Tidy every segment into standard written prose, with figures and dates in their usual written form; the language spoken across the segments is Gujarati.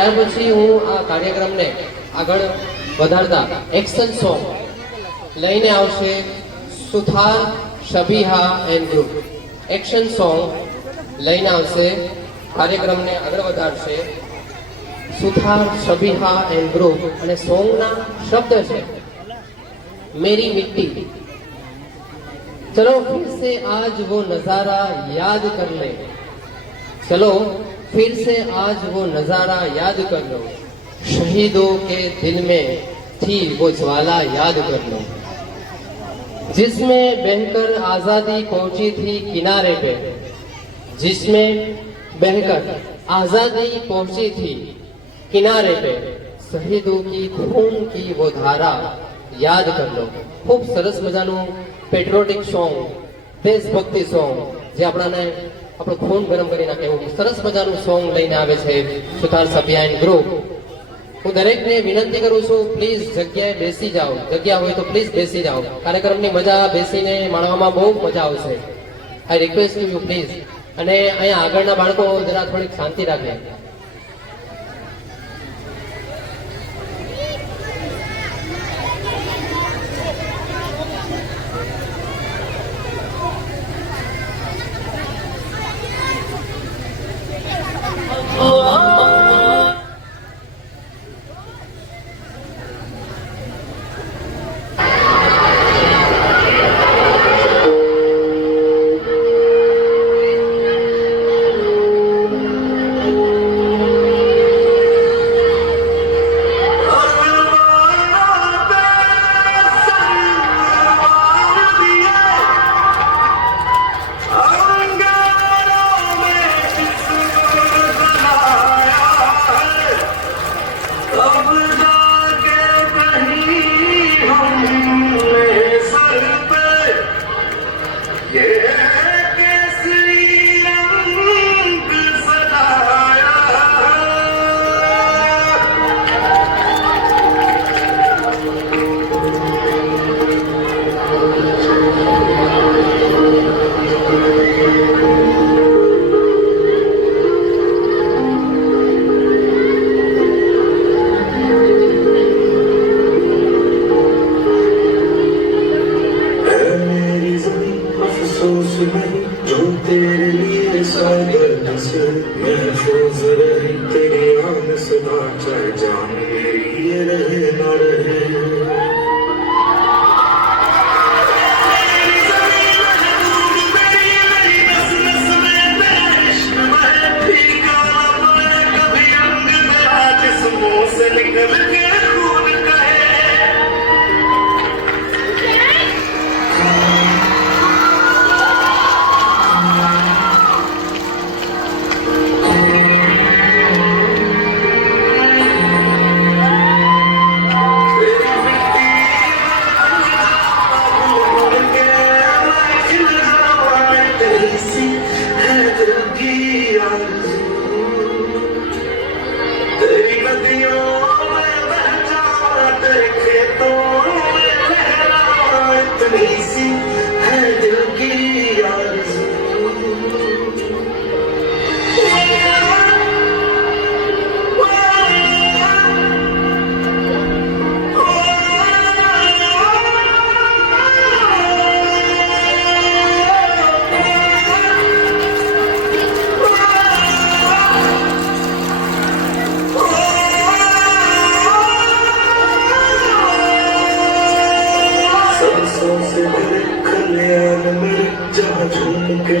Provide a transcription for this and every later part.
ત્યાર પછી હું આ કાર્યક્રમને આગળ વધારતા એક્શન સોંગ લઈને આવશે સુથાર શબીહા એન્ડ ગ્રુપ. એક્શન સોંગ લઈને આવશે, કાર્યક્રમને આગળ વધારશે સુથાર શબીહા એન્ડ ગ્રુપ. અને સોંગના શબ્દ છે मेरी मिट्टी. चलो फिर से आज वो नजारा याद कर ले, चलो फिर से आज वो नजारा याद कर लो, शहीदों के दिल में थी वो ज्वाला याद कर लो, जिसमें बहकर आजादी पहुंची थी किनारे पे, जिसमें बहकर आजादी पहुंची थी किनारे पे, शहीदों की खून की वो धारा યાદ કરી લો. ખૂબ સરસ મજાનું પેટ્રોટિક સોંગ, દેશભક્તિ સોંગ, જે આપણને આપણું ખૂન ગરમ કરી નાખે એવું સરસ મજાનું સોંગ લઈને આવે છે સુથાર શબીહા એન્ડ ગ્રુપ. હું દરેકને વિનંતી કરું છું, પ્લીઝ જગ્યાએ બેસી જાઓ, જગ્યા હોય તો પ્લીઝ બેસી જાઓ. કાર્યક્રમની મજા બેસીને માણવામાં બહુ મજા આવશે. I request you please. અને અહીંયા આગળના બાળકો જરા થોડીક શાંતિ રાખે.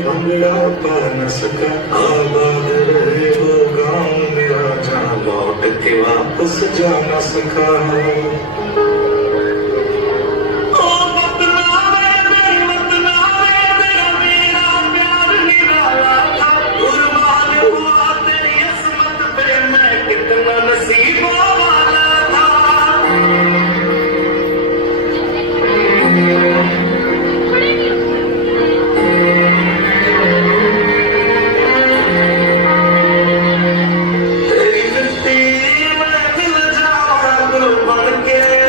भंगड़ा पा न सका, आबाद रहे वो गाँव मेरा, जहाँ लौट के वापस जा न सका। Yeah.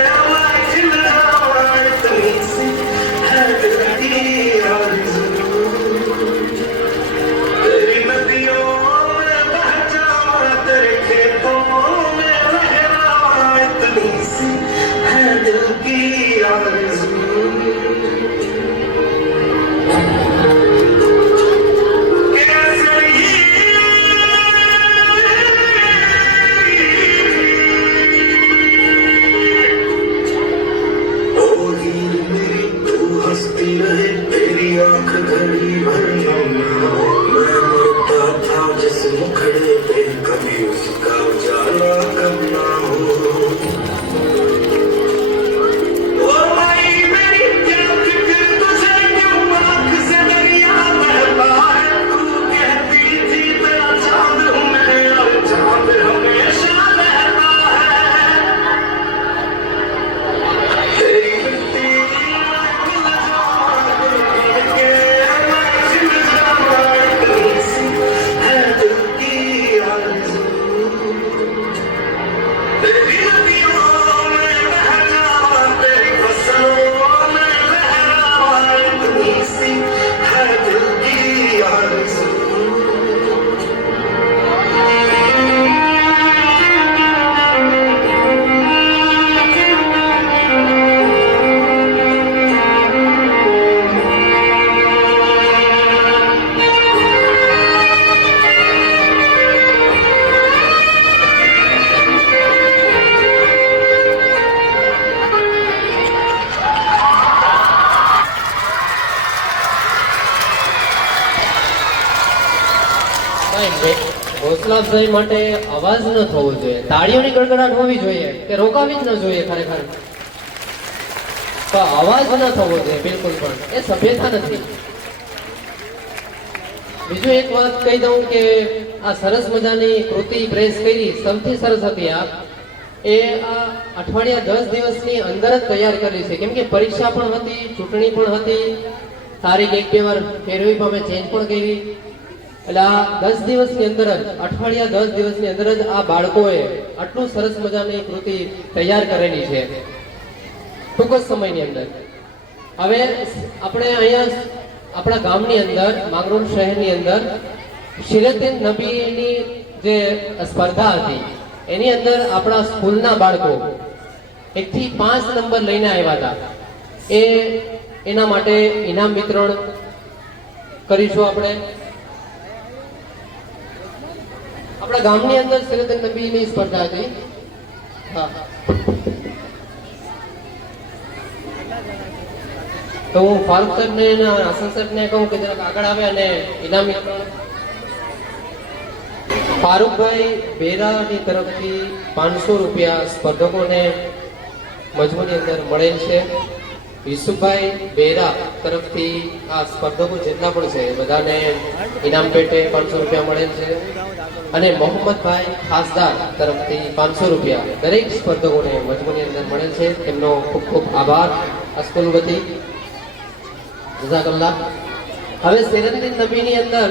तेरी नदियों में बह जावा, तेरी फसलों में लहरावा, इतनी सी है दिल की आरज़ू। હૌસલા અફઝાઈ માટે અવાજ ન થવો જોઈએ, તાળીઓની ગડગડાટ હોવી જોઈએ કે રોકાવી જ ન જોઈએ ખરેખર, તો અવાજ ન થવો જોઈએ બિલકુલ પણ, એ સભ્યતા નથી. બીજું એક વાત કહી દઉં કે આ સરસ મજાની કૃતિ પ્રેસ કરી, સૌથી સરસ હતી આ અઠવાડિયા 10 દિવસની અંદર જ તૈયાર કરી છે, કેમ કે પરીક્ષા પણ હતી, ચૂંટણી પણ હતી, તારીખ 1-2 વાર ફેરવી પણ અમે ચેન્જ પણ કરી, એટલે આ 10 દિવસની અંદર જ, અઠવાડિયા 10 દિવસની અંદર જ આ બાળકોએ આટલું સરસ મજાની કૃતિ તૈયાર કરેલી છે ટૂંક જ સમયની અંદર. હવે આપણે અહીંયા આપણા ગામની અંદર, માંગરોળ શહેરની અંદર શિરતીન નબીની જે સ્પર્ધા હતી એની અંદર આપણા સ્કૂલના બાળકો 1 થી 5 નંબર લઈને આવ્યા હતા. એના માટે ઇનામ વિતરણ કરીશું આપણે. આપણા ગામની અંદર શિરતીન નબીની સ્પર્ધા હતી. હા, તો હું ફારૂક સાહેબને અને હસન સાહેબને કહું કે જરાક આગળ આવે અને ઇનામ વિતરણ. ફારૂકભાઈ બેરાની તરફથી 500 રૂપિયા સ્પર્ધકોને મજમૂની અંદર મળેલ છે. યુસુફભાઈ બેરા તરફથી આ સ્પર્ધકો જેટલા પણ છે બધાને ઇનામ પેટે 500 રૂપિયા મળેલ છે. અને મોહમ્મદભાઈ ખાસદાર તરફથી 500 રૂપિયા દરેક સ્પર્ધકોને મજમૂની અંદર મળેલ છે. તેમનો ખૂબ ખૂબ આભાર આ સ્કૂલ વતી. જઝાકલ્લાહ. હવે શિરતીન નબીની અંદર